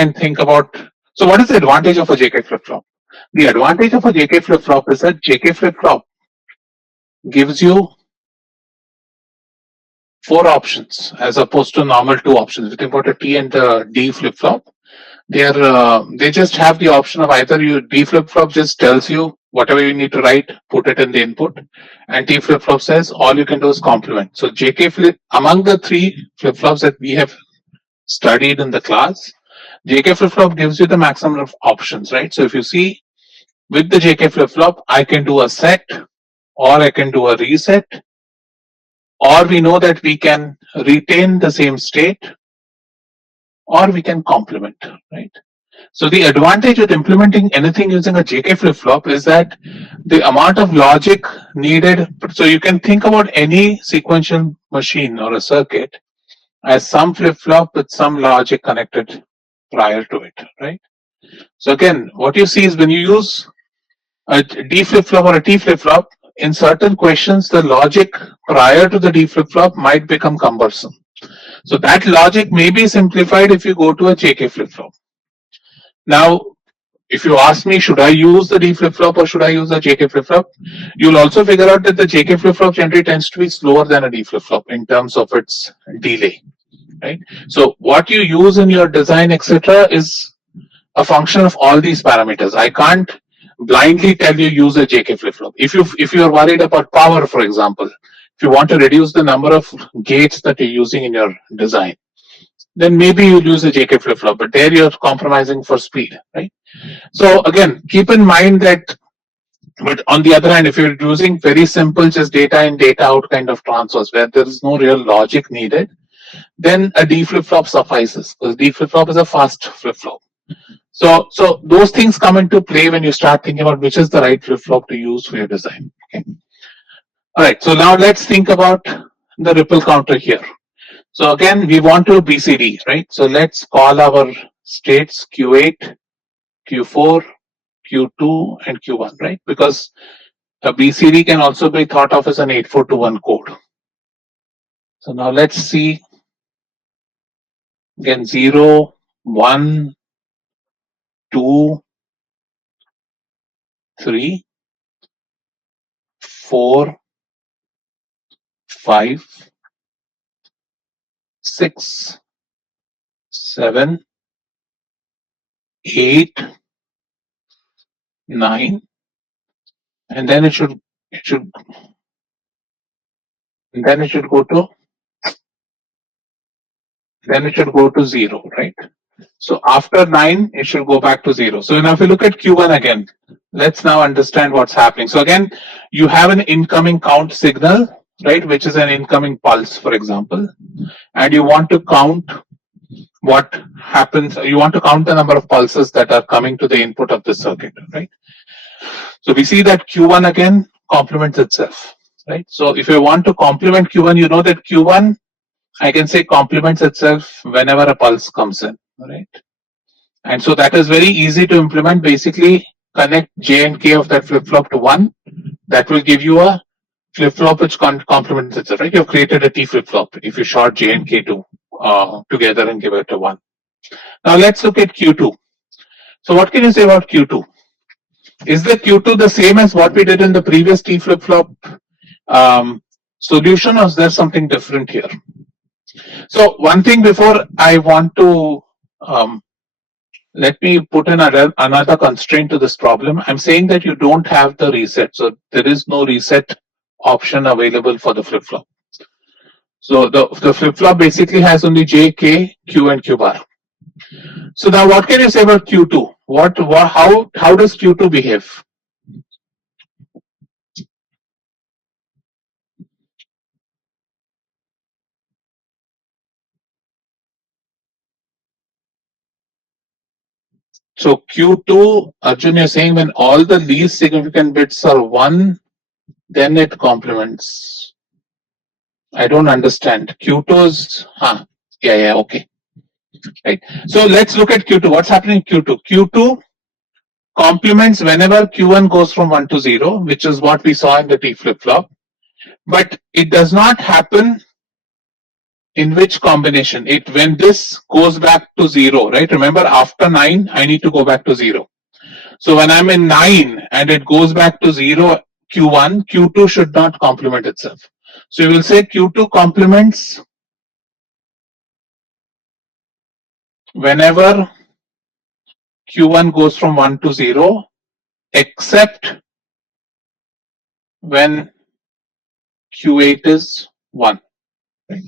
and think about, so what is the advantage of a JK flip-flop? The advantage of a JK flip-flop is that JK flip-flop gives you 4 options as opposed to normal 2 options. If you think about a T and a D flip-flop, they just have the option of either you D flip-flop just tells you whatever you need to write, put it in the input, and T flip-flop says all you can do is complement. So JK flip, among the 3 flip-flops that we have studied in the class, JK flip-flop gives you the maximum of options, right? So if you see with the JK flip-flop, I can do a set, or I can do a reset, or we know that we can retain the same state, or we can complement, right? So the advantage with implementing anything using a JK flip-flop is that the amount of logic needed, so you can think about any sequential machine or a circuit as some flip-flop with some logic connected prior to it, right? So again, what you see is when you use a D flip-flop or a T flip-flop, in certain questions, the logic prior to the D flip-flop might become cumbersome. So that logic may be simplified if you go to a JK flip-flop. Now, if you ask me, should I use the D flip-flop or should I use the JK flip-flop? You'll also figure out that the JK flip-flop generally tends to be slower than a D flip-flop in terms of its delay, right? So what you use in your design, etc., is a function of all these parameters. I can't blindly tell you use a JK flip-flop. If you are worried about power, for example, if you want to reduce the number of gates that you're using in your design, then maybe you'll use a JK flip-flop, but there you're compromising for speed, right? So again, keep in mind that, but on the other hand, if you're using very simple, just data in, data out kind of transfers where there is no real logic needed, then a D flip-flop suffices, because D flip-flop is a fast flip-flop. So those things come into play when you start thinking about which is the right flip-flop to use for your design. Okay. All right. So now let's think about the ripple counter here. So again, we want to BCD, right? So let's call our states Q8, Q4, Q2, and Q1, right? Because a BCD can also be thought of as an 8421 code. So now let's see. Again, 0, 1, 2, 3, 4, 5, 6, 7, 8, 9, and then it should go to 0, right? So after 9, it should go back to 0. So now if you look at Q1 again, let's now understand what's happening. So again, you have an incoming count signal, right, which is an incoming pulse, for example, and you want to count what happens. You want to count the number of pulses that are coming to the input of the circuit, right? So we see that Q1 again complements itself, right? So if you want to complement Q1, you know that Q1, I can say complements itself whenever a pulse comes in, right? And so that is very easy to implement. Basically, connect J and K of that flip-flop to 1. That will give you a flip-flop which complements itself, right? You've created a T flip-flop if you short J and K together and give it a 1. Now let's look at Q2. So what can you say about Q2? Is the Q2 the same as what we did in the previous T flip-flop solution, or is there something different here? So one thing before I want to let me put in another constraint to this problem. I'm saying that you don't have the reset. So there is no reset option available for the flip-flop. So the flip-flop basically has only J, K, Q, and Q bar. So now what can you say about Q2? How does Q2 behave? So Q2, Arjun, you're saying when all the least significant bits are 1, then it complements. I don't understand. Q2 is, okay. Right. So let's look at Q2. What's happening in Q2? Q2 complements whenever Q1 goes from 1 to 0, which is what we saw in the T flip-flop. But it does not happen In which combination? When this goes back to 0, right? Remember, after 9, I need to go back to 0. So when I'm in 9 and it goes back to 0, Q1, Q2 should not complement itself. So you will say Q2 complements whenever Q1 goes from 1 to 0, except when Q8 is 1. Right?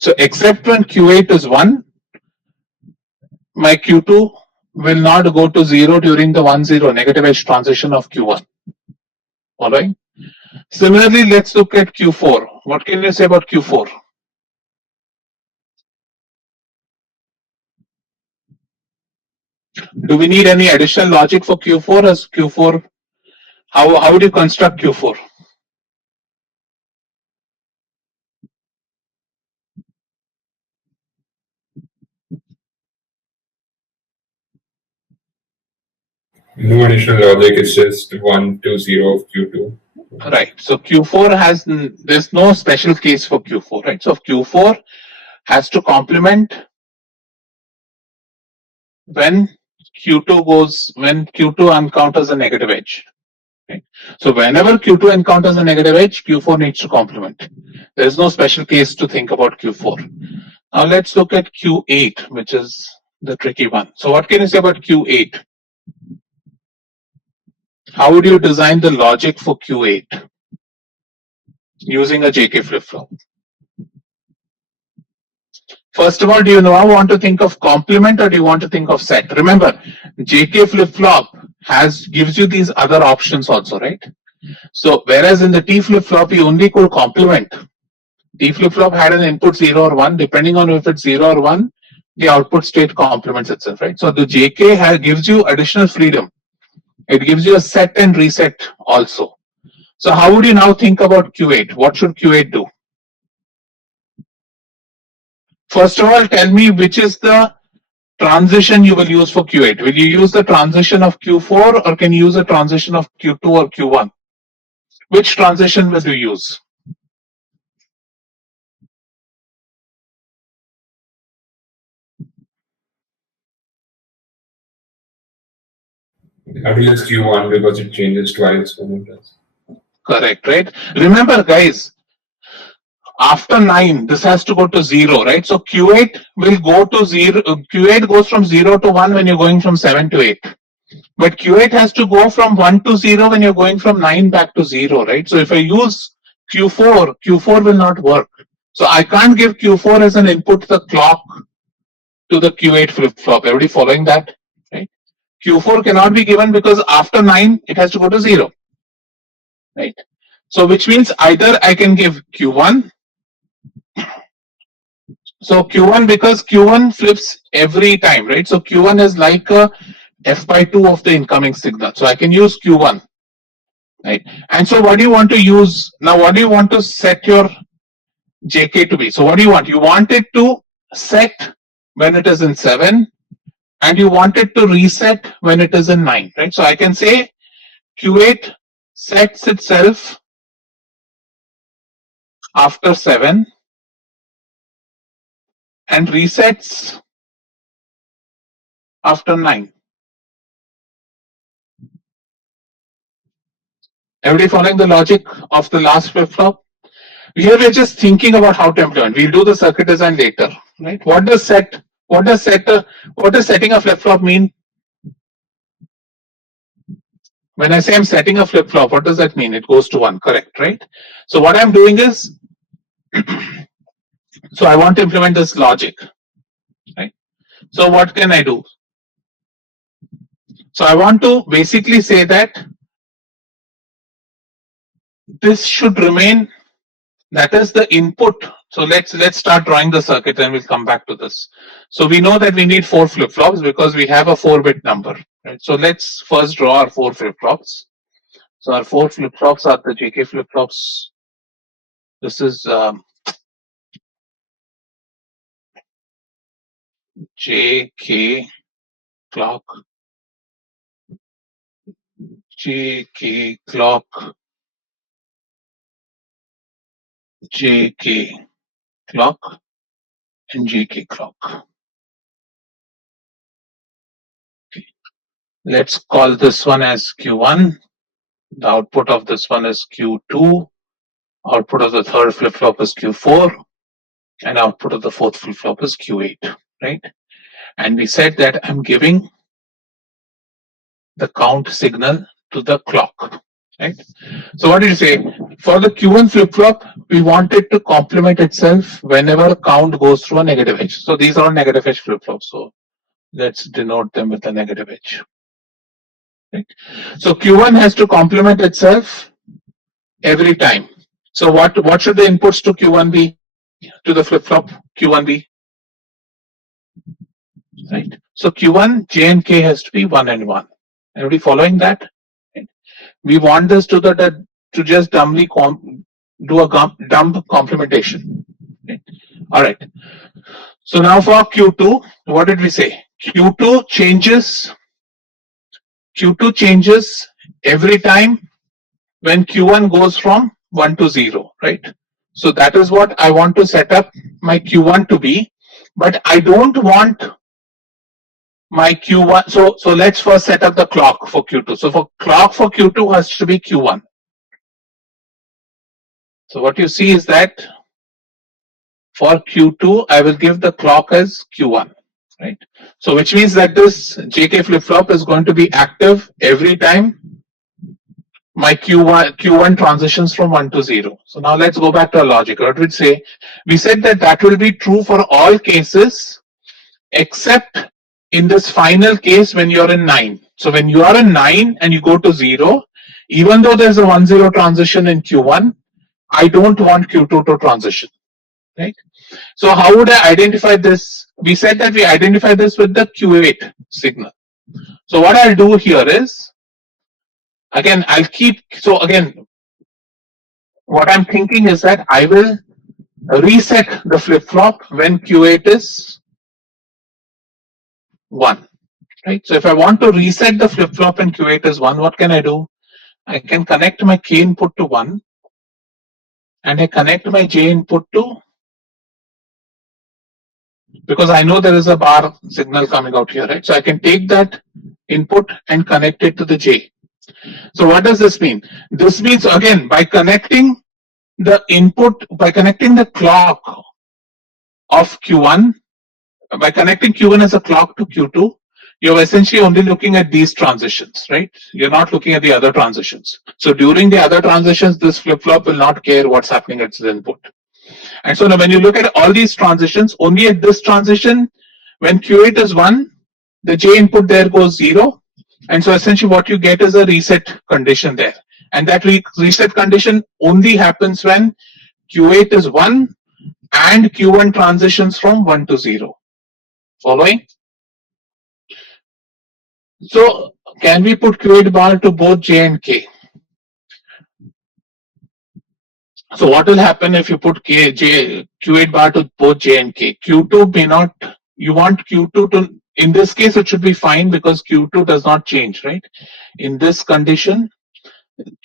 So except when Q8 is 1, my Q2 will not go to 0 during the 1-0 negative edge transition of Q1. Alright. Similarly, let's look at Q4. What can you say about Q4? Do we need any additional logic for Q4 as Q4? How would you construct Q4? No additional logic, it's just 1 to 0 of Q2. Right. So Q4 has, there's no special case for Q4, right? So Q4 has to complement when when Q2 encounters a negative edge. Right? So whenever Q2 encounters a negative edge, Q4 needs to complement. There is no special case to think about Q4. Now let's look at Q8, which is the tricky one. So what can you say about Q8? How would you design the logic for Q8 using a JK flip-flop? First of all, do you now want to think of complement or do you want to think of set? Remember, JK flip-flop gives you these other options also, right? So whereas in the T flip-flop, you only could complement. T flip-flop had an input 0 or 1. Depending on if it's 0 or 1, the output state complements itself, right? So the JK gives you additional freedom. It gives you a set and reset also. So how would you now think about Q8? What should Q8 do? First of all, tell me which is the transition you will use for Q8. Will you use the transition of Q4 or can you use a transition of Q2 or Q1? Which transition will you use? I will use Q1 because it changes twice when it does. Correct, right? Remember, guys, after 9, this has to go to 0, right? So Q8 will go to 0. Q8 goes from 0 to 1 when you're going from 7 to 8. But Q8 has to go from 1 to 0 when you're going from 9 back to 0, right? So if I use Q4, Q4 will not work. So I can't give Q4 as an input to the clock to the Q8 flip-flop. Everybody following that? Right? Q4 cannot be given because after 9, it has to go to 0. Right? So which means either I can give Q1. So Q1, because Q1 flips every time, right? So Q1 is like a f by 2 of the incoming signal. So I can use Q1. Right? And so what do you want to use? Now, what do you want to set your JK to be? So what do you want? You want it to set when it is in 7 and you want it to reset when it is in 9, right? So I can say Q8 sets itself after 7 and resets after 9. Everybody following the logic of the last flip-flop? Here we're just thinking about how to implement. We'll do the circuit design later, right? What does setting a flip-flop mean? When I say I'm setting a flip-flop, what does that mean? It goes to 1, correct, right? So what I'm doing is, so I want to implement this logic, right? So what can I do? So I want to basically say that this should remain, that is the input. So let's start drawing the circuit and we'll come back to this. So we know that we need 4 flip-flops because we have a 4-bit number, right? So let's first draw our 4 flip-flops. So our 4 flip-flops are the JK flip-flops. This is JK clock, JK clock, JK clock. and JK clock. Okay. Let's call this one as Q1. The output of this one is Q2. Output of the third flip-flop is Q4. And output of the fourth flip-flop is Q8, right? And we said that I'm giving the count signal to the clock, right? So what did you say? For the Q1 flip-flop, we want it to complement itself whenever count goes through a negative edge. So these are negative edge flip-flops. So let's denote them with a negative edge. Right? So Q1 has to complement itself every time. So what should the inputs to Q1 be, to the flip-flop Q1 be? Right? So Q1, J and K has to be 1 and 1. Everybody following that? Right? We want this to just dumbly do a dumb complementation. Okay. All right. So now for Q2, what did we say? Q2 changes every time when Q1 goes from 1 to 0, right? So that is what I want to set up my Q1 to be, but I don't want my Q1. So let's first set up the clock for Q2. So for clock for Q2 has to be Q1. So what you see is that for Q2, I will give the clock as Q1, right? So which means that this JK flip-flop is going to be active every time my Q1 transitions from 1 to 0. So now let's go back to our logic. What would say? We said that will be true for all cases except in this final case when you're in 9. So when you are in 9 and you go to 0, even though there's a 1-0 transition in Q1, I don't want Q2 to transition, right? So how would I identify this? We said that we identify this with the Q8 signal. So what I'll do here is, again, what I'm thinking is that I will reset the flip-flop when Q8 is 1, right? So if I want to reset the flip-flop when Q8 is 1, what can I do? I can connect my K input to 1 and I connect my J input to, because I know there is a bar signal coming out here, right? So I can take that input and connect it to the J. So what does this mean? This means, again, by connecting the clock of Q1, by connecting Q1 as a clock to Q2, you're essentially only looking at these transitions, right? You're not looking at the other transitions. So during the other transitions, this flip-flop will not care what's happening at its input. And so now when you look at all these transitions, only at this transition, when Q8 is 1, the J input there goes 0. And so essentially what you get is a reset condition there. And that reset condition only happens when Q8 is 1 and Q1 transitions from 1 to 0. Following? So can we put Q8 bar to both J and K? So what will happen if you put Q8 bar to both J and K? Q2 may not, you want Q2 to, in this case it should be fine because Q2 does not change, right? In this condition,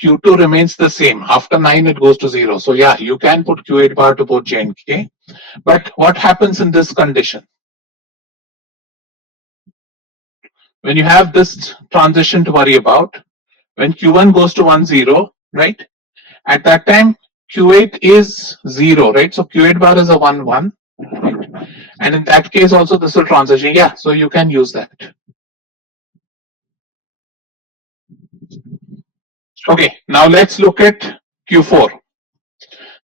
Q2 remains the same. After 9 it goes to 0. So yeah, you can put Q8 bar to both J and K. But what happens in this condition? When you have this transition to worry about, when Q1 goes to 1, 0, right? At that time, Q8 is 0, right? So Q8 bar is a 1, 1. Right? And in that case also this will transition. Yeah, so you can use that. Okay, now let's look at Q4.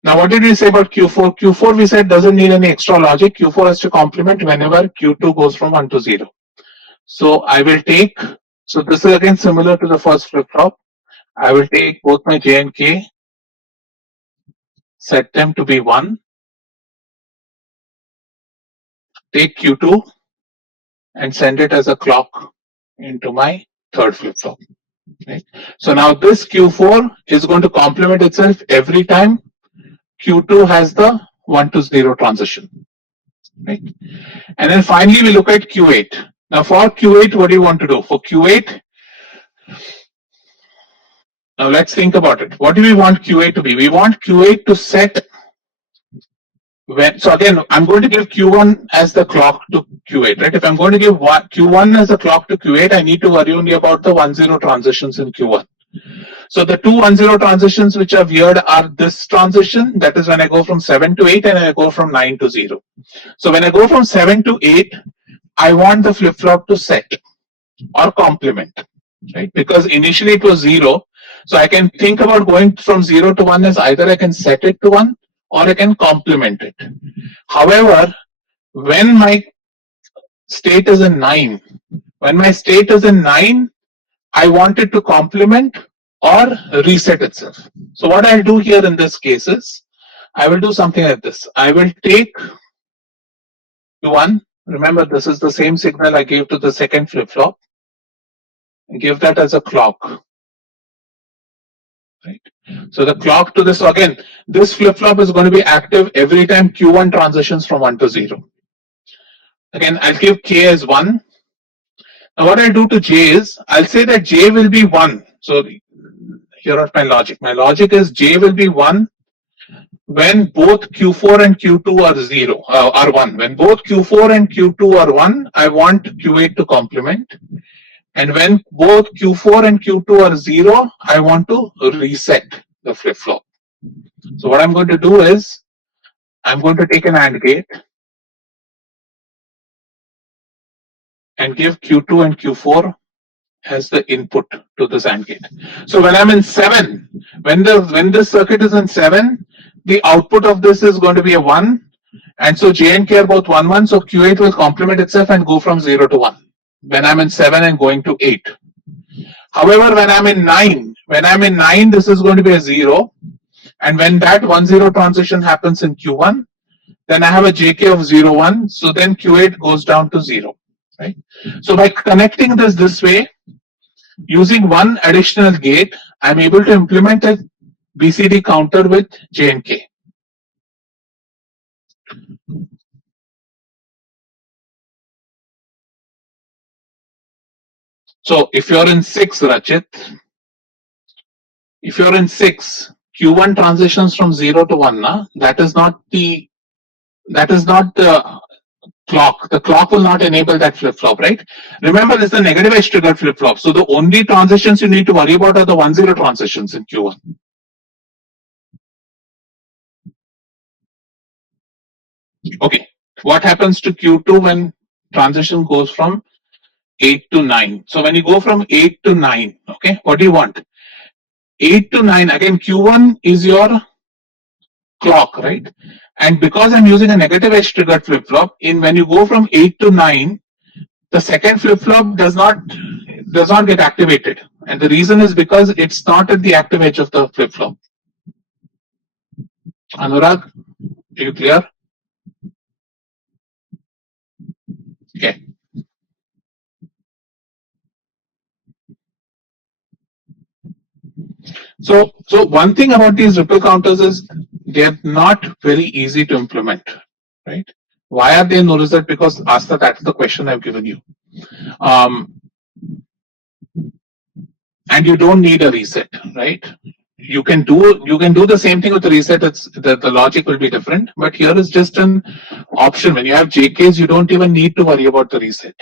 Now what did we say about Q4? Q4 we said doesn't need any extra logic. Q4 has to complement whenever Q2 goes from 1 to 0. So I will take, so this is again similar to the first flip-flop. I will take both my J and K, set them to be 1, take Q2 and send it as a clock into my third flip-flop. Right? So now this Q4 is going to complement itself every time Q2 has the 1 to 0 transition. Right? And then finally we look at Q8. Now for Q8, what do you want to do? For Q8, now let's think about it. What do we want Q8 to be? We want Q8 to set So again, I'm going to give Q1 as the clock to Q8, right? If I'm going to give Q1 as the clock to Q8, I need to worry only about the 1-0 transitions in Q1. So the two 1-0 transitions which are weird are this transition, that is when I go from 7 to 8 and I go from 9 to 0. So when I go from 7 to 8, I want the flip-flop to set or complement, right? Because initially it was 0. So I can think about going from 0 to 1 as either I can set it to 1 or I can complement it. However, when my state is in 9, I want it to complement or reset itself. So what I'll do here in this case is, I will do something like this. I will take Q1. Remember, this is the same signal I gave to the second flip-flop. And give that as a clock. Right. So the clock to this, so again, this flip-flop is going to be active every time Q1 transitions from 1 to 0. Again, I'll give K as 1. Now what I'll do to J is, I'll say that J will be 1. So here are my logic. My logic is J will be 1 when both Q4 and Q2 are 0, are 1. When both Q4 and Q2 are 1, I want Q8 to complement. And when both Q4 and Q2 are 0, I want to reset the flip-flop. So what I'm going to do is, I'm going to take an AND gate and give Q2 and Q4 as the input to this AND gate. So when I'm in 7, when this circuit is in 7, the output of this is going to be a 1. And so J and K are both 1, 1. So Q8 will complement itself and go from 0 to 1. When I'm in 7 and going to 8. However, when I'm in 9, this is going to be a 0. And when that 1-0 transition happens in Q1, then I have a JK of 0, 1. So then Q8 goes down to 0. Right? So by connecting this way, using one additional gate, I'm able to implement a BCD counter with J and K. So if you're in 6, Rachit, if you're in 6, Q1 transitions from 0 to 1, that is not the clock. The clock will not enable that flip-flop, right? Remember, this is a negative edge triggered flip-flop. So the only transitions you need to worry about are the 1-0 transitions in Q1. Okay. What happens to Q2 when transition goes from 8 to 9? So when you go from 8 to 9, okay, what do you want? 8 to 9, again, Q1 is your clock, right? And because I'm using a negative edge triggered flip-flop, when you go from 8 to 9, the second flip-flop does not get activated. And the reason is because it's not at the active edge of the flip-flop. Anurag, are you clear? Okay. So one thing about these ripple counters is they're not very easy to implement, right? Why are they no result? Because Asta, that's the question I've given you. And you don't need a reset, right? You can do the same thing with the reset. It's the logic will be different, but here is just an option. When you have JKs, you don't even need to worry about the reset.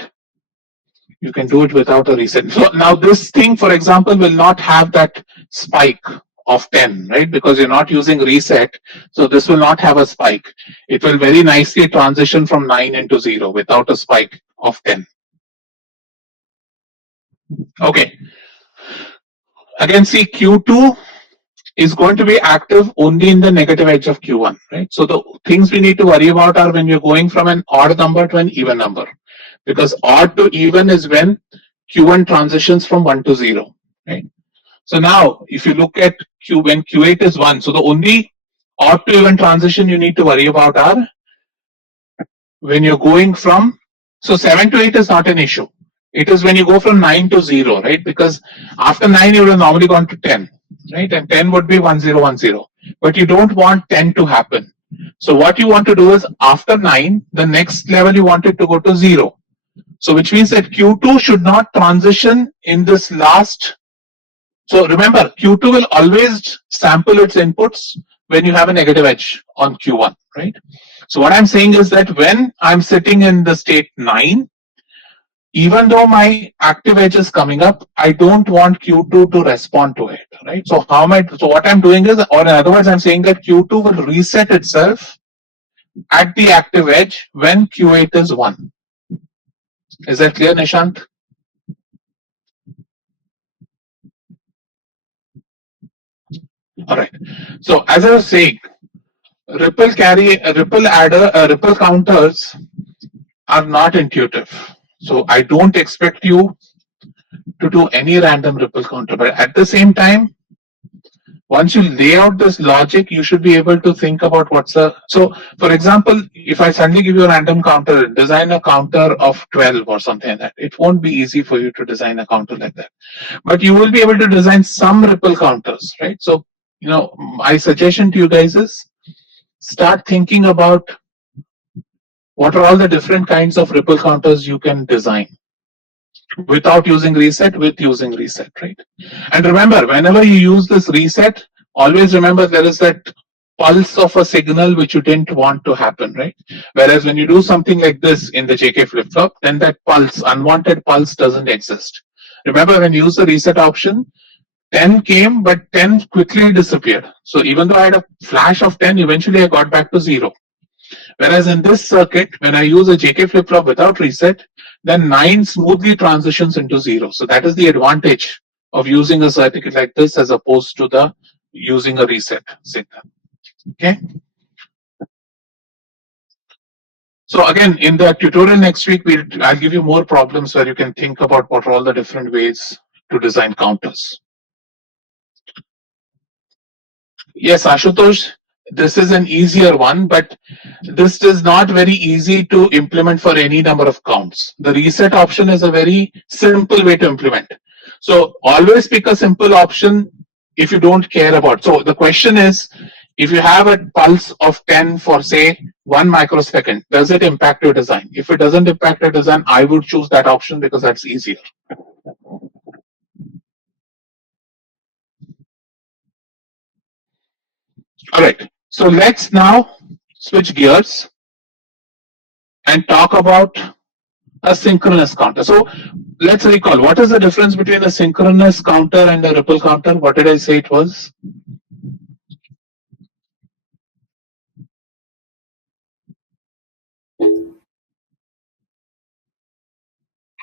You can do it without a reset. So now this thing, for example, will not have that spike of 10, right? Because you're not using reset. So this will not have a spike. It will very nicely transition from 9 into 0 without a spike of 10. Okay. Again, see, Q2 is going to be active only in the negative edge of Q1, right? So the things we need to worry about are when you're going from an odd number to an even number, because odd to even is when Q1 transitions from 1 to 0, right? So now, if you look at when Q8 is 1, so the only odd to even transition you need to worry about are when you're going from, so 7 to 8 is not an issue. It is when you go from 9 to 0, right? Because after 9, you would have normally gone to 10, right? And 10 would be 1010. But you don't want 10 to happen. So what you want to do is after 9, the next level you want it to go to 0. So which means that Q2 should not transition in this last. So remember, Q2 will always sample its inputs when you have a negative edge on Q1, right? So what I'm saying is that when I'm sitting in the state 9, even though my active edge is coming up, I don't want Q2 to respond to it, right? So what I'm doing is, or in other words, I'm saying that Q2 will reset itself at the active edge when Q8 is 1. Is that clear, Nishant? All right. So as I was saying, ripple adder, ripple counters are not intuitive. So I don't expect you to do any random ripple counter, but at the same time, once you lay out this logic, you should be able to think about what's a. So, for example, if I suddenly give you a random counter, design a counter of 12 or something like that, it won't be easy for you to design a counter like that. But you will be able to design some ripple counters, right? So, my suggestion to you guys is start thinking about what are all the different kinds of ripple counters you can design without using reset, with using reset, right? And remember, whenever you use this reset, always remember there is that pulse of a signal which you didn't want to happen, right? Whereas when you do something like this in the JK flip flop, then that pulse, unwanted pulse, doesn't exist. Remember, when you use the reset option, 10 came, but 10 quickly disappeared. So even though I had a flash of 10, eventually I got back to 0. Whereas in this circuit, when I use a JK flip flop without reset, then 9 smoothly transitions into 0. So that is the advantage of using a circuit like this as opposed to the using a reset signal. Okay. So again, in the tutorial next week, I'll give you more problems where you can think about what are all the different ways to design counters. Yes, Ashutosh, this is an easier one, but this is not very easy to implement for any number of counts. The reset option is a very simple way to implement. So always pick a simple option if you don't care about. So the question is, if you have a pulse of 10 for say 1 microsecond, does it impact your design? If it doesn't impact your design, I would choose that option because that's easier. All right. So let's now switch gears and talk about a synchronous counter. So let's recall, what is the difference between a synchronous counter and a ripple counter? What did I say it was?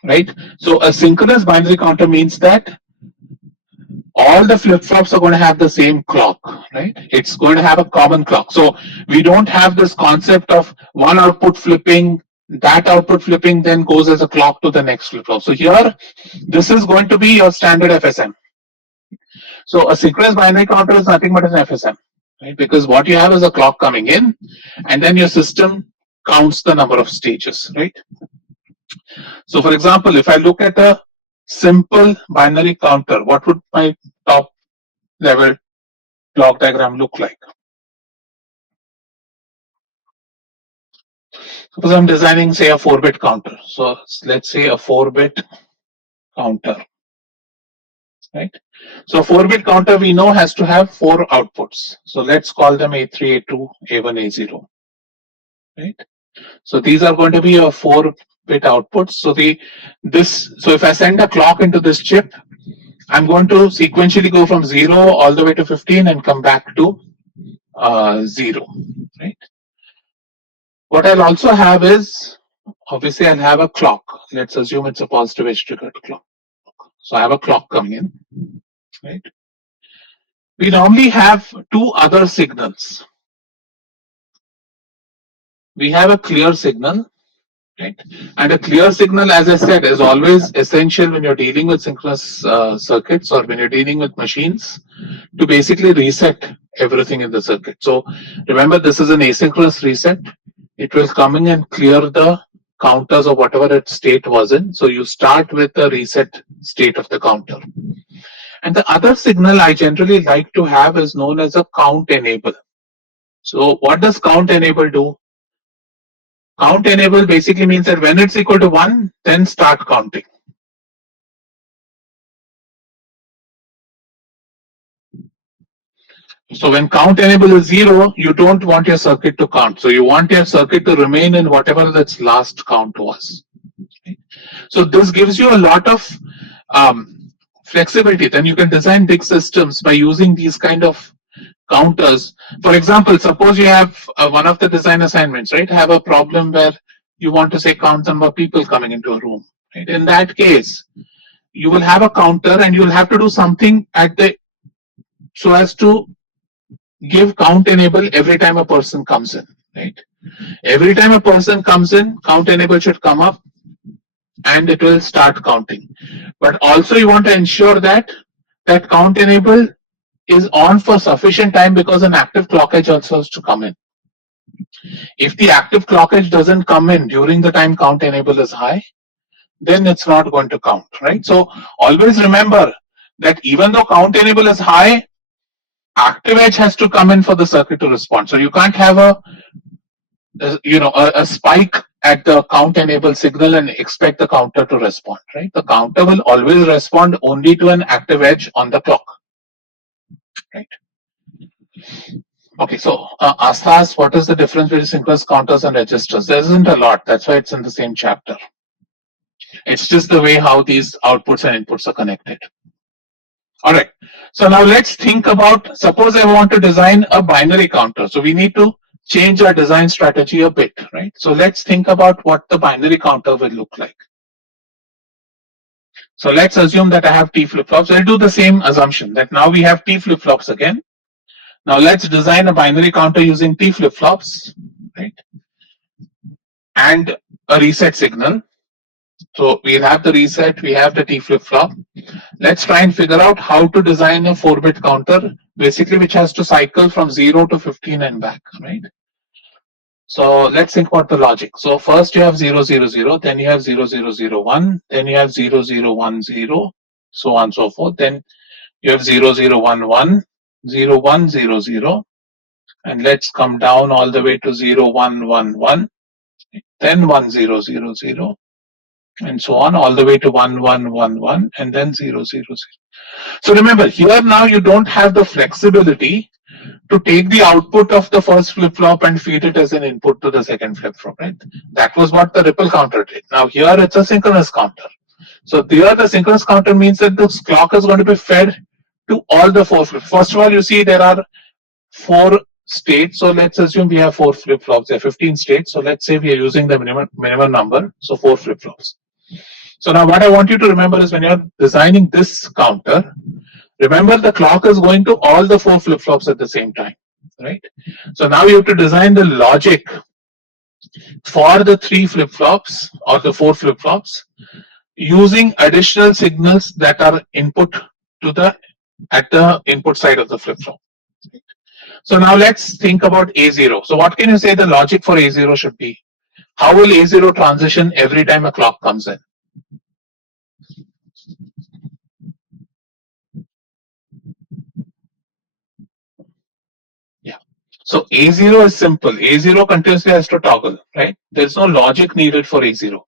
Right? So a synchronous binary counter means that all the flip-flops are going to have the same clock, right? It's going to have a common clock. So we don't have this concept of one output flipping, that output flipping then goes as a clock to the next flip-flop. So here, this is going to be your standard FSM. So a synchronous binary counter is nothing but an FSM, right? Because what you have is a clock coming in, and then your system counts the number of stages, right? So for example, if I look at a simple binary counter, what would my top level clock diagram look like? Suppose I'm designing, say, a 4-bit counter. So let's say a 4-bit counter, right? So a 4-bit counter we know has to have 4 outputs. So let's call them A3, A2, A1, A0, right? So these are going to be your 4-bit outputs. So if I send a clock into this chip, I'm going to sequentially go from 0 all the way to 15 and come back to 0, right? What I'll also have is, obviously I'll have a clock. Let's assume it's a positive edge triggered clock. So I have a clock coming in, right? We normally have 2 other signals. We have a clear signal, right? And a clear signal, as I said, is always essential when you're dealing with synchronous circuits or when you're dealing with machines to basically reset everything in the circuit. So remember, this is an asynchronous reset. It will come in and clear the counters or whatever its state was in. So you start with the reset state of the counter. And the other signal I generally like to have is known as a count enable. So what does count enable do? Count enable basically means that when it's equal to 1, then start counting. So when count enable is 0, you don't want your circuit to count. So you want your circuit to remain in whatever its last count was. So this gives you a lot of flexibility. Then you can design big systems by using these kind of counters. For example, suppose you have one of the design assignments, right? Have a problem where you want to say count number of people coming into a room. Right? In that case, you will have a counter and you will have to do something at the so as to give count enable every time a person comes in. Right? Every time a person comes in, count enable should come up and it will start counting. But also you want to ensure that that count enable is on for sufficient time because an active clock edge also has to come in. If the active clock edge doesn't come in during the time count enable is high, then it's not going to count, right? So always remember that even though count enable is high, active edge has to come in for the circuit to respond. So you can't have a spike at the count enable signal and expect the counter to respond, right? The counter will always respond only to an active edge on the clock, right? Okay, so Asthas, what is the difference between synchronous counters and registers? There isn't a lot. That's why it's in the same chapter. It's just the way how these outputs and inputs are connected. All right. So now let's think about, suppose I want to design a binary counter. So we need to change our design strategy a bit, right? So let's think about what the binary counter will look like. So let's assume that I have T flip-flops. I'll do the same assumption that now we have T flip-flops again. Now let's design a binary counter using T flip-flops, right? And a reset signal. So we'll have the reset, we have the T flip-flop. Let's try and figure out how to design a 4-bit counter, basically which has to cycle from 0 to 15 and back, right? So let's think about the logic. So first you have 0, 0, 0, then you have 0, 0, 0, 1, then you have 0, 0, 1, 0, so on and so forth. Then you have 0, 0, 1, 1, 0, 1, 0, 0, and let's come down all the way to 0, 1, 1, 1, then 1, 0, 0, 0, and so on all the way to 1, 1, 1, 1, and then 0, 0, 0. So remember, here now you don't have the flexibility to take the output of the first flip-flop and feed it as an input to the second flip-flop, right? That was what the ripple counter did. Now here it's a synchronous counter. So here the synchronous counter means that the clock is going to be fed to all the 4 flips. First of all, you see there are 4 states. So let's assume we have 4 flip-flops. There are 15 states. So let's say we are using the minimum number. So 4 flip-flops. So now what I want you to remember is when you're designing this counter, remember the clock is going to all the 4 flip-flops at the same time, right? So now you have to design the logic for the 3 flip-flops or the 4 flip-flops using additional signals that are input to the at the input side of the flip-flop. So now let's think about A0. So what can you say the logic for A0 should be? How will A0 transition every time a clock comes in? Yeah. So A0 is simple. A0 continuously has to toggle, right? There's no logic needed for A0.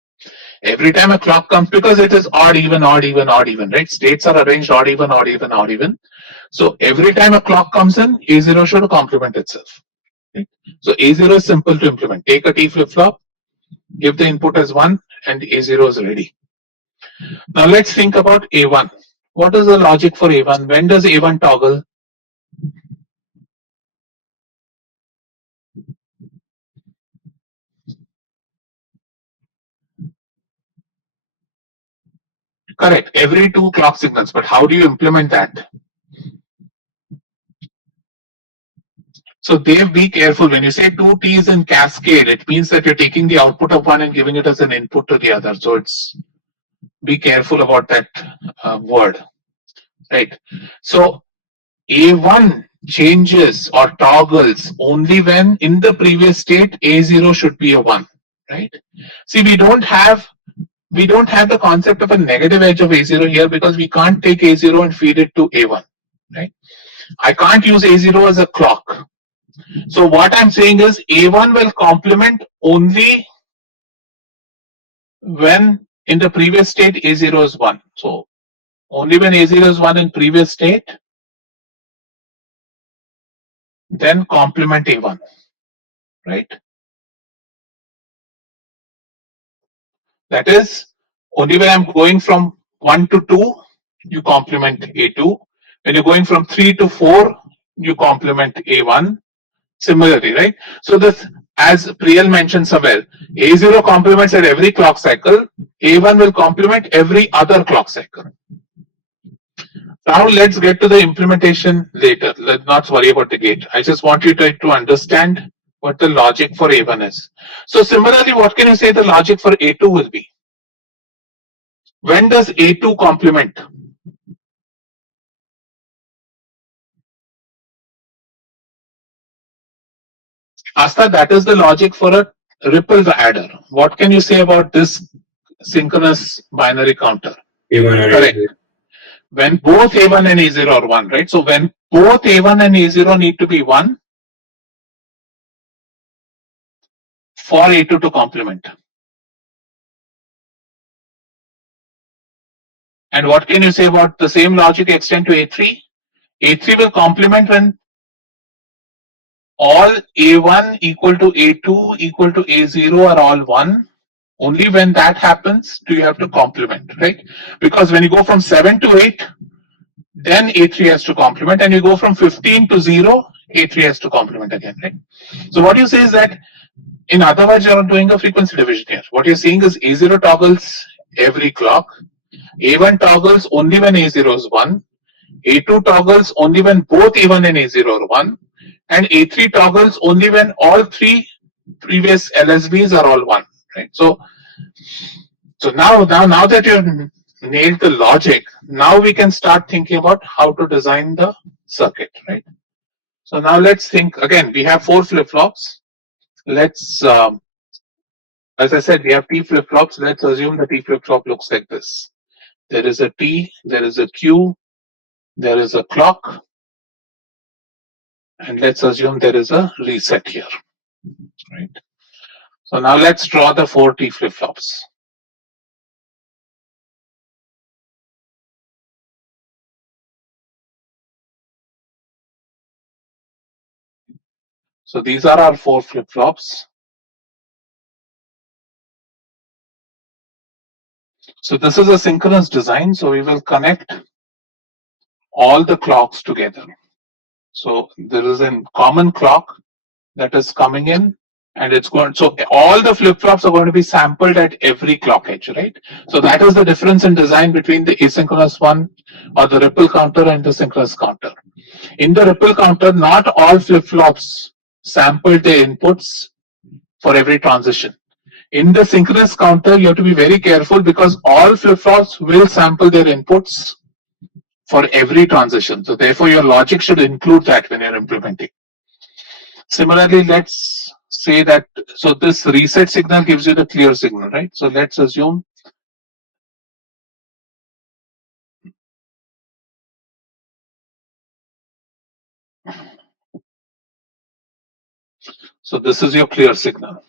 Every time a clock comes, because it is odd, even, odd, even, odd, even, right? States are arranged odd, even, odd, even, odd, even. So every time a clock comes in, A0 should complement itself. Right? So A0 is simple to implement. Take a T flip-flop, give the input as 1, and A0 is ready. Now let's think about A1. What is the logic for A1? When does A1 toggle? Correct, every 2 clock signals, but how do you implement that? So Dave, be careful. When you say 2 T's in cascade, it means that you're taking the output of one and giving it as an input to the other. So it's be careful about that word, right? So A1 changes or toggles only when in the previous state A0 should be a 1, right? See, we don't have the concept of a negative edge of A0 here because we can't take A0 and feed it to A1, right? I can't use A0 as a clock. So what I'm saying is A1 will complement only when in the previous state A0 is 1. So only when A0 is 1 in previous state, then complement A1, right? That is, only when I'm going from 1 to 2, you complement A2. When you're going from 3 to 4, you complement A1. Similarly, right? So this, as Priyal mentioned somewhere, A0 complements at every clock cycle, A1 will complement every other clock cycle. Now let's get to the implementation later. Let's not worry about the gate. I just want you to understand what the logic for A1 is. So similarly, what can you say the logic for A2 will be? When does A2 complement? Asta, that is the logic for a ripple adder. What can you say about this synchronous binary counter? A1 and Correct. A0. When both A1 and A0 are 1, right? So when both A1 and A0 need to be 1 for A2 to complement. And what can you say about the same logic extend to A3? A3 will complement when all A1 equal to A2 equal to A0 are all 1. Only when that happens do you have to complement, right? Because when you go from 7 to 8, then A3 has to complement, and you go from 15 to 0, A3 has to complement again, right? So what you say is that, in other words, you're doing a frequency division here. What you're seeing is A0 toggles every clock, A1 toggles only when A0 is 1, A2 toggles only when both A1 and A0 are 1, and A3 toggles only when all three previous LSBs are all 1, right? So now that you've nailed the logic, now we can start thinking about how to design the circuit, right? So now let's think again. We have 4 flip-flops. Let's, as I said, we have T flip-flops. Let's assume the T flip-flop looks like this. There is a T, there is a Q, there is a clock, and let's assume there is a reset here, right? So now let's draw the 4 T flip-flops. So these are our 4 flip-flops. So this is a synchronous design. So we will connect all the clocks together. So there is a common clock that is coming in, and it's going, so all the flip-flops are going to be sampled at every clock edge, right? So that is the difference in design between the asynchronous one or the ripple counter and the synchronous counter. In the ripple counter, not all flip-flops sample their inputs for every transition. In the synchronous counter, you have to be very careful because all flip-flops will sample their inputs for every transition. So therefore, your logic should include that when you're implementing. Similarly, let's say that, so this reset signal gives you the clear signal, right? So let's assume so this is your clear signal.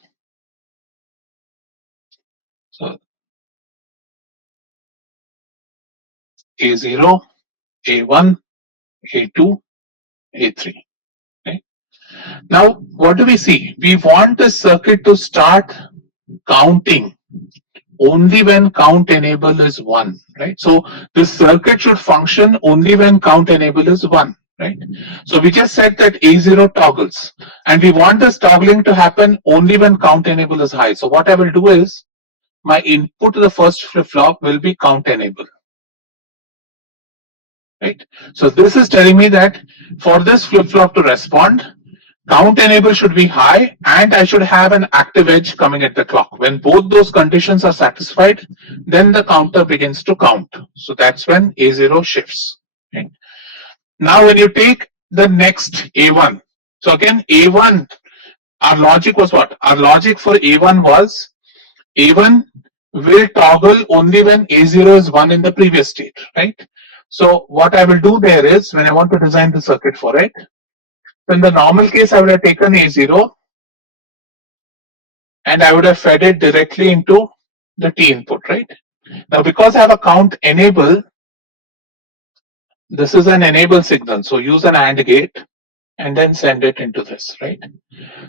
So A0, A1, A2, A3. Okay. Now, what do we see? We want the circuit to start counting only when count enable is 1, right? So the circuit should function only when count enable is 1, right? So we just said that A0 toggles, and we want this toggling to happen only when count enable is high. So what I will do is, my input to the first flip-flop will be count enable, right? So this is telling me that for this flip-flop to respond, count enable should be high, and I should have an active edge coming at the clock. When both those conditions are satisfied, then the counter begins to count. So that's when A0 shifts. Okay. Now when you take the next A1, so again A1, our logic was what? Our logic for A1 was A1 will toggle only when A0 is 1 in the previous state, right? So what I will do there is, when I want to design the circuit for it, in the normal case, I would have taken A0 and I would have fed it directly into the T input, right? Now, because I have a count enable, this is an enable signal. So use an AND gate, and then send it into this, right?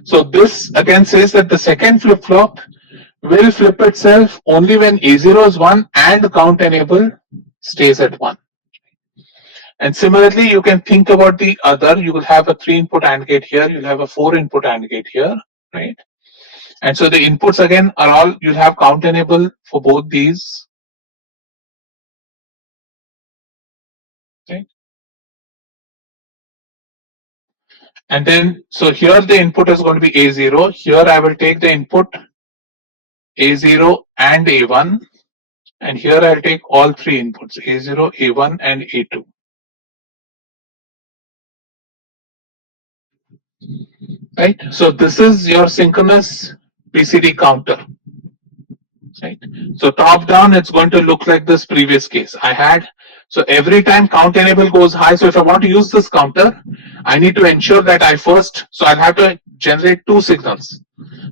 So this again says that the second flip-flop will flip itself only when A0 is 1 and count enable stays at 1. And similarly, you can think about the other. You will have a 3-input AND gate here. You'll have a 4-input AND gate here, right? And so the inputs again are all, you'll have count enable for both these, right? And then, so here the input is going to be A0. Here I will take the input A0 and A1. And here I'll take all three inputs, A0, A1, and A2. Right? So this is your synchronous BCD counter. Right? So top down, it's going to look like this previous case. So every time count enable goes high, so if I want to use this counter, I need to ensure that so I'll have to generate two signals.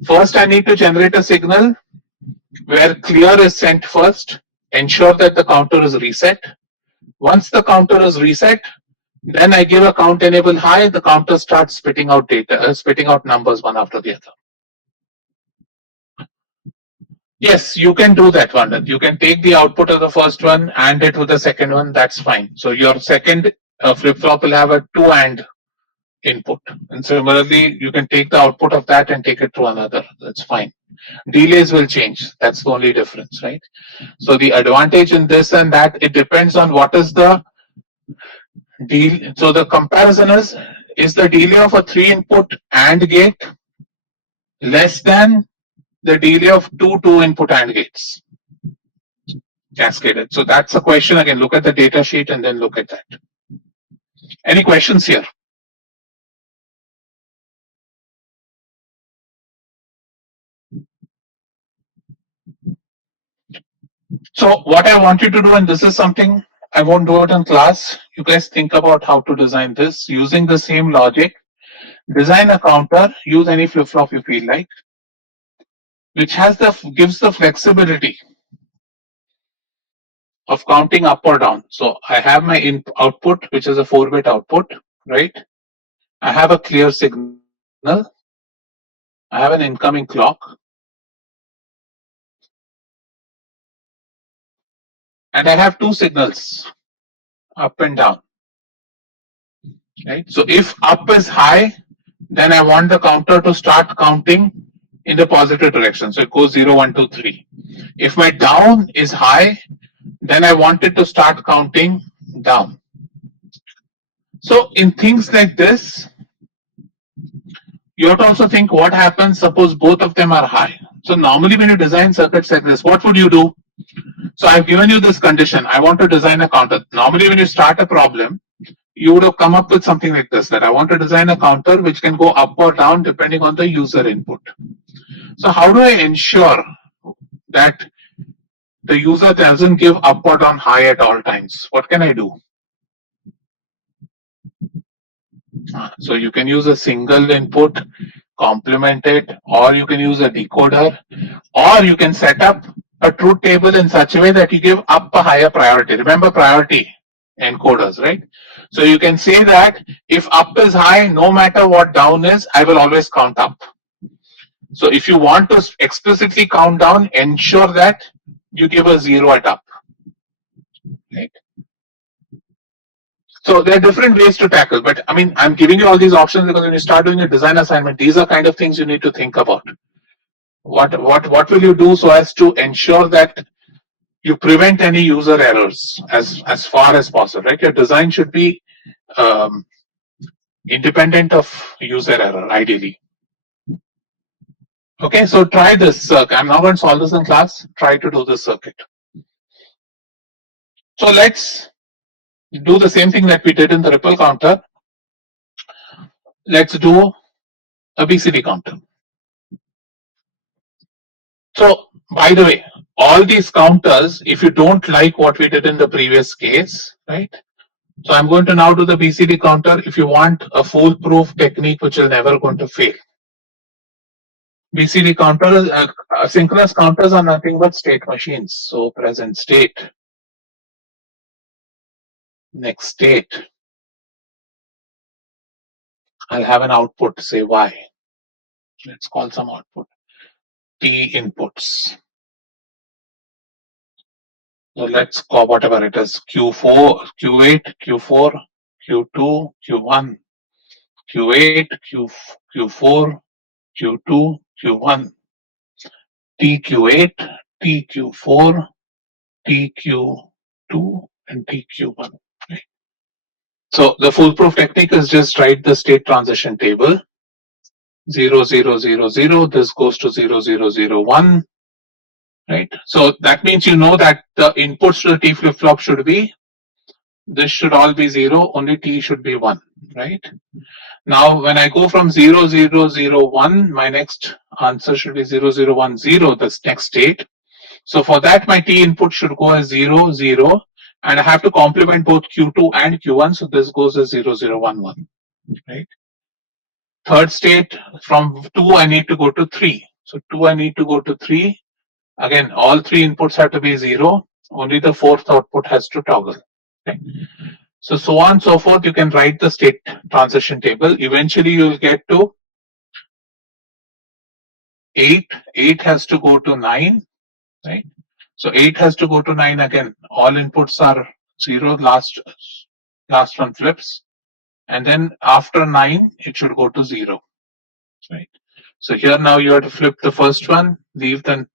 First, I need to generate a signal where clear is sent first, ensure that the counter is reset. Once the counter is reset, then I give a count enable high, the counter starts spitting out data, spitting out numbers one after the other. Yes, you can do that, Vandan. You can take the output of the first one and it with the second one, that's fine. So your second flip-flop will have a 2 AND input. And similarly, you can take the output of that and take it to another. That's fine. Delays will change. That's the only difference, right? So the advantage in this and that, it depends on what is the deal. So the comparison is the delay of a 3-input AND gate less than the delay of two 2-input AND gates cascaded? So that's a question. Again, look at the data sheet and then look at that. Any questions here? So what I want you to do, and this is something I won't do it in class, you guys think about how to design this using the same logic. Design a counter, use any flip-flop you feel like, which gives the flexibility of counting up or down. So I have my output, which is a 4-bit output, right? I have a clear signal. I have an incoming clock. And I have two signals, up and down. Right? So if up is high, then I want the counter to start counting in the positive direction. So it goes 0, 1, 2, 3. If my down is high, then I want it to start counting down. So in things like this, you have to also think what happens suppose both of them are high. So normally when you design circuits like this, what would you do? So I've given you this condition. I want to design a counter. Normally when you start a problem, you would have come up with something like this, that I want to design a counter which can go up or down depending on the user input. So how do I ensure that the user doesn't give up or down high at all times? What can I do? So you can use a single input, complement it, or you can use a decoder, or you can set up a truth table in such a way that you give up a higher priority. Remember priority encoders, right? So you can say that if up is high, no matter what down is, I will always count up. So if you want to explicitly count down, ensure that you give a 0 at up. Right? So there are different ways to tackle, but I mean, I'm giving you all these options because when you start doing a design assignment, these are kind of things you need to think about. What will you do so as to ensure that you prevent any user errors as far as possible, right? Your design should be independent of user error, ideally. Okay, so try this. I'm not going to solve this in class. Try to do this circuit. So let's do the same thing that we did in the ripple counter. Let's do a BCD counter. So, by the way, all these counters, if you don't like what we did in the previous case, right? So I'm going to now do the BCD counter if you want a foolproof technique which is never going to fail. BCD counters, synchronous counters are nothing but state machines. So present state, next state, I'll have an output, say Y. Let's call some output T inputs. So let's call whatever it is Q4, Q8, Q4, Q2, Q1, Q8, Q4, Q2, Q1, TQ8, TQ4, TQ2, and TQ1. Right? So the foolproof technique is just write the state transition table 0, 0, 0, 0. This goes to 0, 0, 0, 1. Right? So that means you know that the inputs to the T flip flop should be, this should all be 0, only T should be 1. Right? Now, when I go from 0, 0, 0, 1, my next answer should be 0, 0, 1, 0, this next state. So for that, my T input should go as 0, 0, and I have to complement both Q2 and Q1. So this goes as 0, 0, 1, 1. Right? Third state, from 2, I need to go to 3. So 2, I need to go to 3. Again, all 3 inputs have to be 0. Only the 4th output has to toggle. Okay? So on and so forth, you can write the state transition table. Eventually, you will get to 8. 8 has to go to 9. Right? So 8 has to go to 9 again. All inputs are 0. Last one flips. And then after 9, it should go to 0. Right? So here now you have to flip the first one, leave the.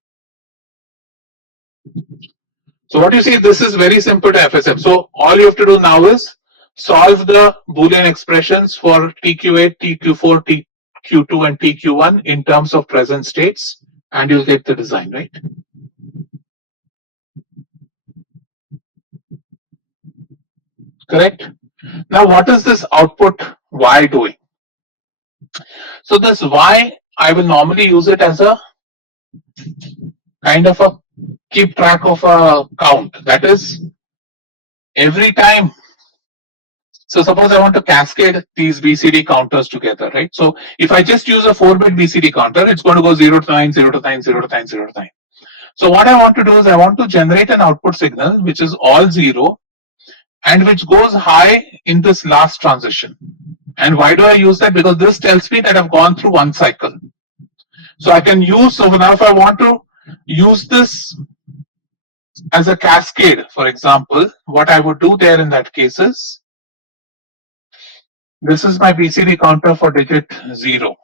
So what you see, this is very simple to FSM. So all you have to do now is solve the Boolean expressions for TQ8, TQ4, TQ2, and TQ1 in terms of present states, and you'll get the design, right? Correct? Now, what is this output Y doing? So this Y, I will normally use it as a kind of a keep track of a count. That is, every time. So suppose I want to cascade these BCD counters together, right? So if I just use a 4-bit BCD counter, it's going to go 0 to 9, 0 to 9, 0 to 9, 0 to 9. So what I want to do is I want to generate an output signal which is all 0 and which goes high in this last transition. And why do I use that? Because this tells me that I've gone through one cycle. So I can use, so now if I want to use this as a cascade, for example, what I would do there in that case is, this is my BCD counter for digit 0,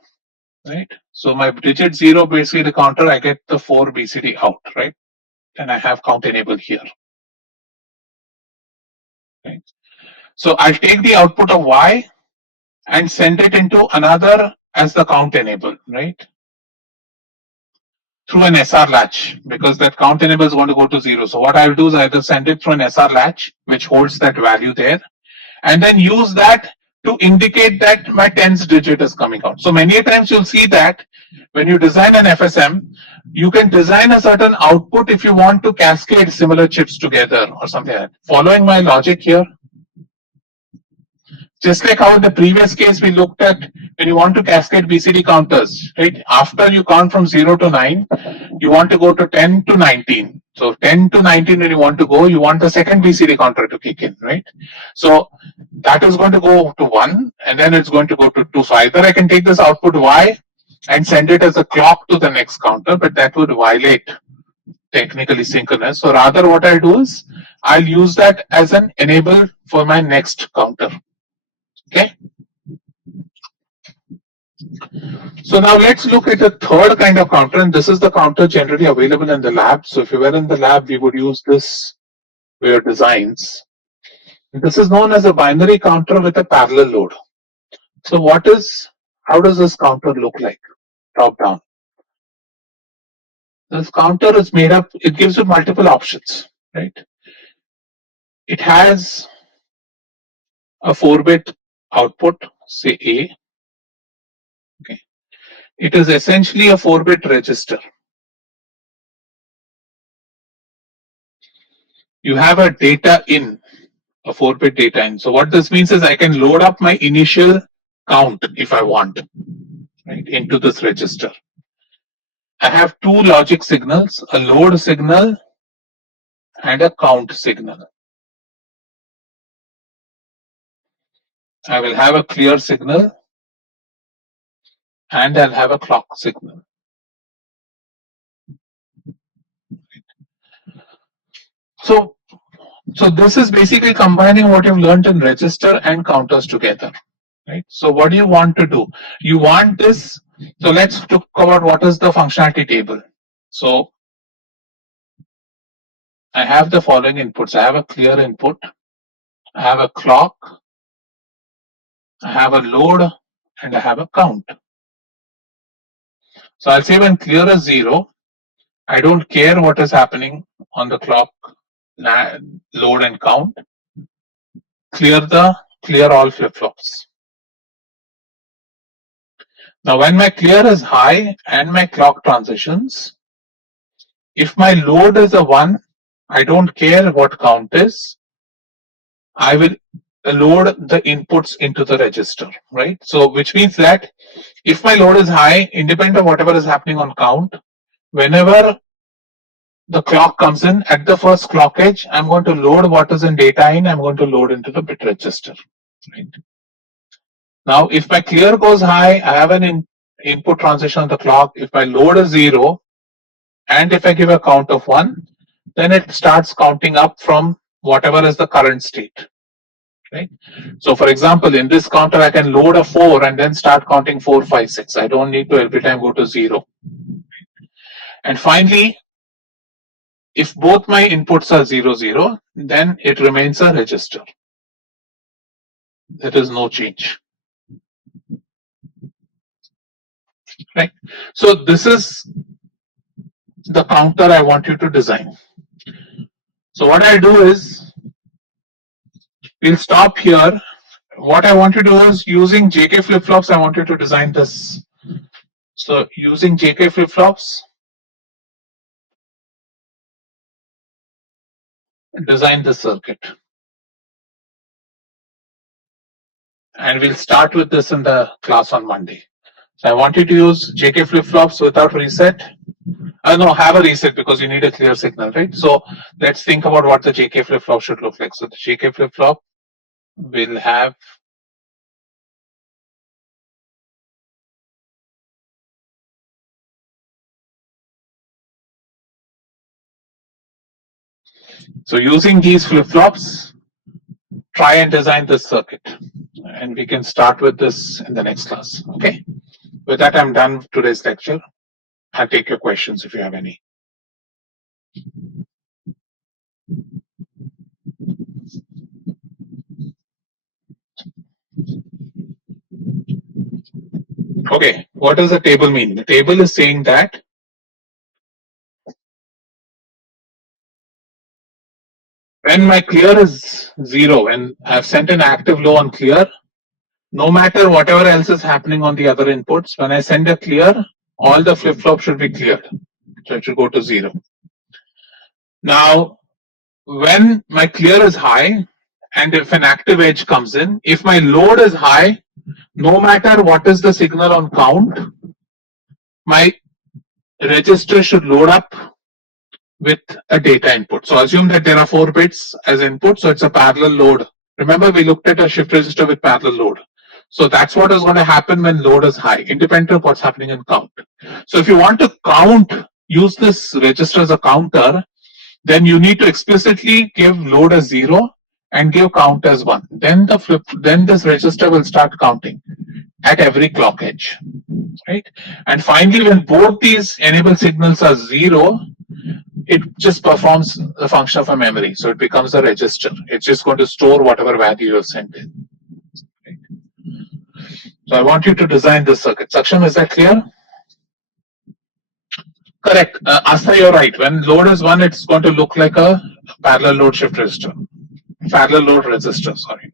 right? So my digit 0, basically the counter, I get the 4 BCD out, right? And I have count enable here. Right? So I'll take the output of Y and send it into another as the count enable, right? Through an SR latch, because that count enable is going to go to 0. So what I'll do is either send it through an SR latch, which holds that value there, and then use that to indicate that my tens digit is coming out. So many times you'll see that when you design an FSM, you can design a certain output if you want to cascade similar chips together or something like that. Following my logic here, just like how in the previous case we looked at when you want to cascade BCD counters, right? After you count from 0 to 9, you want to go to 10 to 19. So 10 to 19 when you want to go, you want the second BCD counter to kick in, right? So that is going to go to 1 and then it's going to go to 2. So either I can take this output Y and send it as a clock to the next counter, but that would violate technically synchronous. So rather what I'll do is I'll use that as an enable for my next counter. Okay. So now let's look at the third kind of counter, and this is the counter generally available in the lab. So if you were in the lab, we would use this for your designs. This is known as a binary counter with a parallel load. So how does this counter look like? Top down. This counter is made up, it gives you multiple options, right? It has a 4-bit output, say A. Okay. It is essentially a 4-bit register. You have a data in, a 4-bit data in. So what this means is I can load up my initial count if I want, right, into this register. I have 2 logic signals, a load signal and a count signal. I will have a clear signal and I'll have a clock signal. So this is basically combining what you've learned in register and counters together, right? So what do you want to do? You want this. So let's talk about what is the functionality table. So I have the following inputs. I have a clear input. I have a clock. I have a load, and I have a count. So I'll say when clear is 0, I don't care what is happening on the clock, load and count. Clear all flip-flops. Now when my clear is high and my clock transitions, if my load is a 1, I don't care what count is. I will load the inputs into the register, right? So which means that if my load is high, independent of whatever is happening on count, whenever the clock comes in at the first clock edge, I'm going to load what is in data in, I'm going to load into the bit register, right? Now, if my clear goes high, I have an input transition on the clock. If my load is 0, and if I give a count of 1, then it starts counting up from whatever is the current state, right? So for example, in this counter, I can load a 4 and then start counting 4, 5, 6. I don't need to every time go to 0. And finally, if both my inputs are 0, 0, then it remains a register. There is no change. Right? So this is the counter I want you to design. So what I'll do is, we'll stop here. What I want you to do is, using JK flip-flops, I want you to design this. So using JK flip-flops, design the circuit. And we'll start with this in the class on Monday. So I want you to use JK flip-flops without reset. No, have a reset because you need a clear signal, right? So let's think about what the JK flip-flop should look like. So the JK flip-flop will have so using these flip-flops, try and design this circuit. And we can start with this in the next class. Okay. With that, I'm done with today's lecture. I'll take your questions if you have any. Okay, what does the table mean? The table is saying that when my clear is 0 and I've sent an active low on clear, no matter whatever else is happening on the other inputs, when I send a clear, all the flip-flops should be cleared. So it should go to 0. Now, when my clear is high, and if an active edge comes in, if my load is high, no matter what is the signal on count, my register should load up with a data input. So assume that there are 4 bits as input, so it's a parallel load. Remember, we looked at a shift register with parallel load. So that's what is going to happen when load is high, independent of what's happening in count. So if you want to count, use this register as a counter, then you need to explicitly give load as 0 and give count as 1. Then this register will start counting at every clock edge, right? And finally, when both these enable signals are 0, it just performs the function of a memory. So it becomes a register. It's just going to store whatever value you have sent in. Right? So I want you to design this circuit. Saksham, is that clear? Correct. Asta, you're right. When load is 1, it's going to look like a parallel load shift register. Parallel load resistor, sorry.